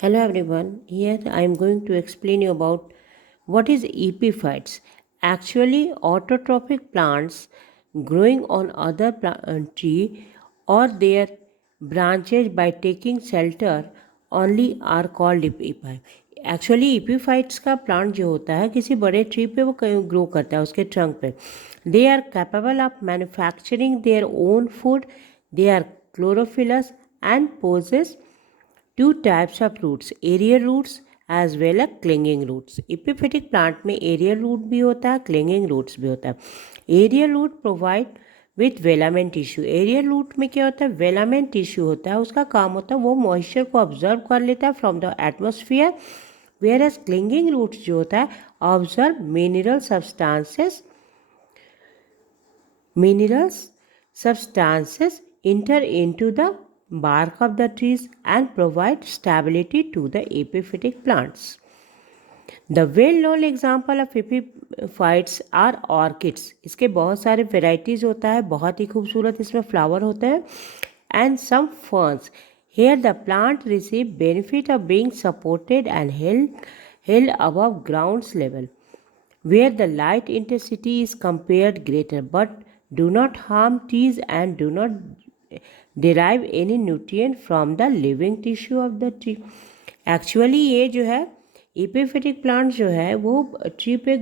Hello everyone, here I am going to explain you about what is epiphytes. Actually, autotrophic plants growing on other tree or their branches by taking shelter only are called epiphyte. Actually epiphytes का plant जो होता है किसी बड़े tree पे वो grow करता है उसके ट्रंक पे. They are capable of manufacturing their own food. They are chlorophyllous and possess two types of roots, aerial roots as well as clinging roots. Epiphytic plant में aerial root भी होता है, clinging roots भी होता है. Aerial root provide with velamen tissue. Aerial root में क्या होता है, velamen tissue होता है. उसका काम होता है वो moisture को observe कर लेता है from the atmosphere, whereas clinging roots जो होता है observe mineral substances enter into the bark of the trees and provide stability to the epiphytic plants. The well-known example of epiphytes are orchids. इसके बहुत सारे varieties होता है, बहुत ही खूबसूरत इसमें flower होते हैं. And some ferns. Here the plant receive benefit of being supported and held above ground level, where the light intensity is compared greater, but do not harm trees and do not derive any nutrient from the living tissue of the tree. Actually ये जो है epiphytic plant जो है वो tree पे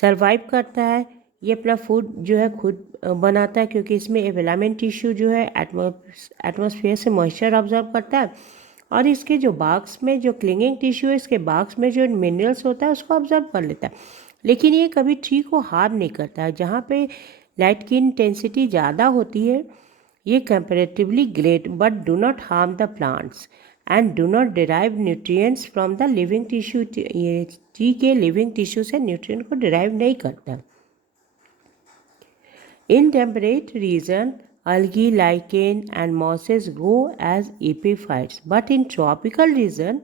survive करता है. ये अपना फूड जो है खुद बनाता है क्योंकि इसमें फिलामेंट टिश्यू जो है एटमॉस्फेयर से मॉइस्चर ऑब्जर्व करता है और इसके जो बाक्स में जो क्लिंगिंग टिश्यू है इसके बाक्स में जो मिनरल्स होता है उसको ऑब्जर्व कर लेता है. लेकिन ये कभी ट्री को हार्म नहीं करता है. जहाँ पे लाइट की इंटेंसिटी ज़्यादा होती है ये comparatively great but do not harm the plants and do not derive nutrients from the living tissue. ये ट्री के लिविंग टिश्यू से न्यूट्रिएंट को डिराइव नहीं करता. In temperate region, algae, lichen and mosses grow as epiphytes, but in tropical region,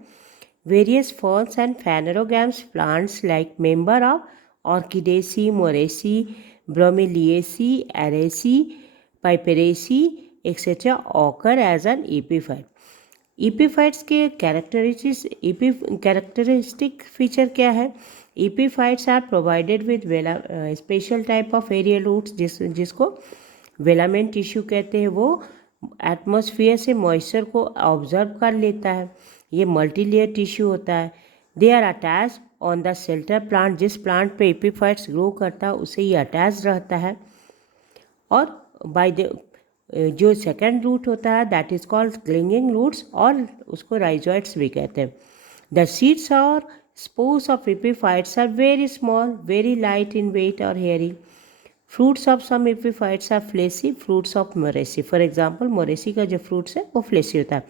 various ferns and phanerogams plants like member of Orchidaceae, Moraceae, Bromeliaceae, Araceae, Piperaceae etc. occur as an epiphyte. epiphytes के characteristic feature क्या है. epiphytes are provided with special type of aerial roots जिसको velamen tissue कहते हैं. वो atmosphere से moisture को observe कर लेता है. ये मल्टी लेयर टिश्यू होता है. They are attach on the shelter plant. जिस प्लांट पे एपिफाइट्स ग्रो करता है उसे ये अटैच रहता है. और बाय द जो सेकेंड रूट होता है that is called clinging roots और उसको राइजोइड्स भी कहते हैं. द सीड्स और spores of epiphytes are very small, very light in weight और hairy. Fruits of some epiphytes are fleshy, fruits of Moraceae. For example Moraceae का जो fruits है वो फ्लेसी होता है.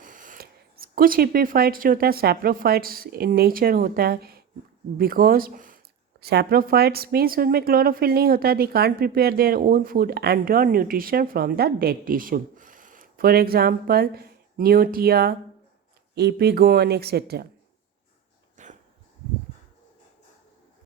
कुछ एपिफाइट्स जो होता है सैप्रोफाइट्स इन नेचर होता है बिकॉज सैप्रोफाइट्स मीन्स उनमें क्लोरोफिल नहीं होता. They can't prepare their own food and draw nutrition from the dead tissue. For example Neottia, Epipogium etcetera.